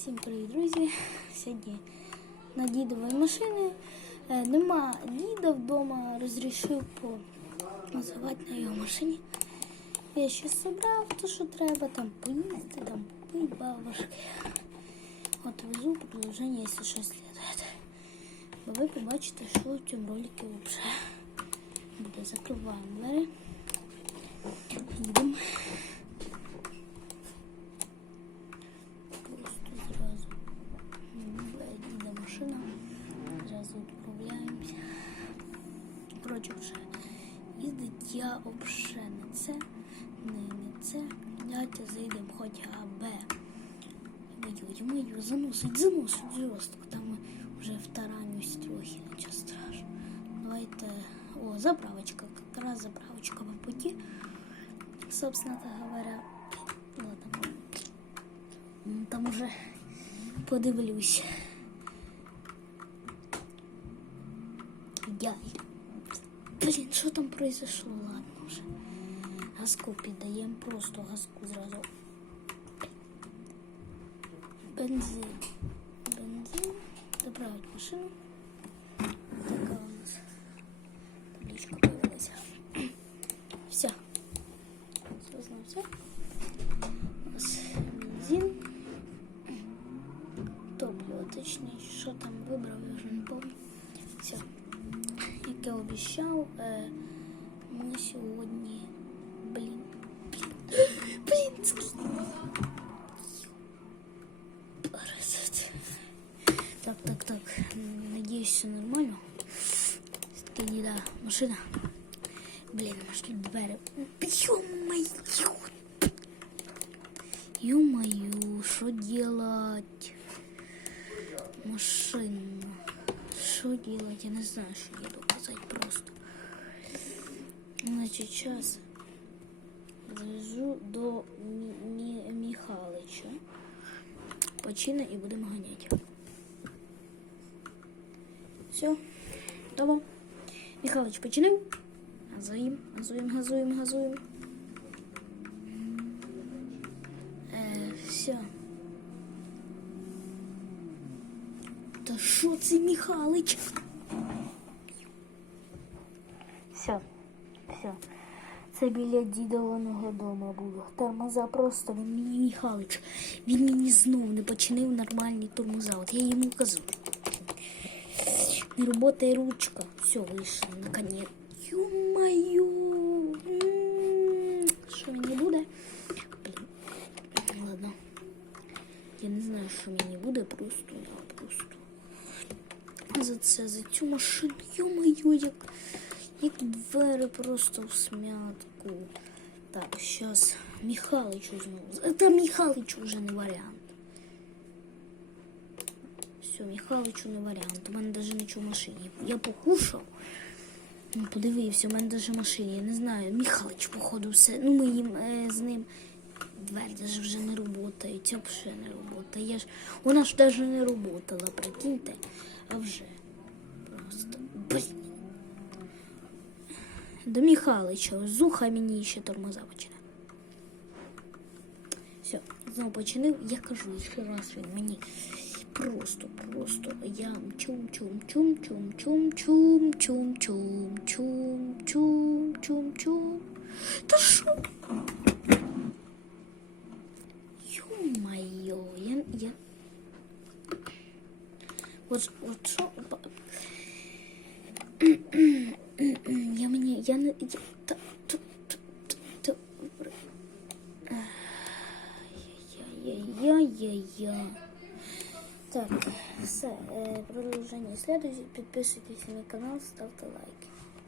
Всім привіт, друзі! Сьогодні на дідової машини. Е, Нема діда вдома, розрішив позивати на його машині. Я ще зібрав то, що треба, там поїсти, там попити бабушки. От везу продовження, якщо щось слідує. Бо ви побачите, що в цьому ролику взагалі буде. Закриваємо двері. Їдемо. Обше не це, не, не це. Давайте зайдемо хоча б. Ой, мою заносить, заносить жорстко. Там вже втаранюсь трохи, нічого страшного. Давайте. О, заправочка. Как раз заправочка по пути. Собственно говоря, ладно. Там уже подивлюсь. Я. Блін, що там произошло? Вже. Газку піддаємо, просто газку зразу. Бензин. Бензин. Заправить машину. Така у нас табличка появилася. Все. Собственно, все. У нас бензин. Топливо, точніше, що там вибрав, я вже не пам'ятаю. Все. Як я обіцяв, мы сегодня... Блин. Блин. Так, так, так. Надеюсь, все нормально. Ты не да, машина. Блин, машина дверь. Ё-моё. Ё-моё, что делать? Машина. Что делать? Я не знаю, что мне показать просто. Значит, сейчас завезу до Мі- Мі- Михалича. Почина і будемо ганяти. Все, готово. Михалич починив. Газуємо, газуємо, газуємо, газуємо. Е, все. Та що це Михалич? Все, все. Це біля дідованого дома було. Тормоза просто він мені Михалич. Він мені знов не починив нормальні тормоза. От я йому кажу. Не работає ручка. Все, вийшло, наконец. Ё-моё. М, Що мені буде? Блін. Ладно. Я не знаю, що мені буде, просто, да, просто. За це, за цю машину, ё-моё, як, як двері просто в смятку. Так, сейчас Михалычу знову. Це Михалычу вже не варіант. Все, Михалычу не варіант. У мене навіть нічого в машині. Я покушав. Ну, подивився, у мене навіть в машині. Я не знаю. Михалич, походу, все. Ну, ми їм е, з ним. Двері навіть вже не працюють, ця взагалі не працює. Я ж... Вона ж навіть не працювала, прикиньте. А вже. Просто. До Михалича. Зуха мені ще тормоза почне. Все, знову починив. Я кажу, ще раз він мені просто, просто я чум чум чум чум чум чум чум чум чум чум чум чум Та що? Ё-моё, я, я... От, от що... я не. Я я я я я Так, все, э, продолжение следует. Подписывайтесь на канал, ставьте лайки.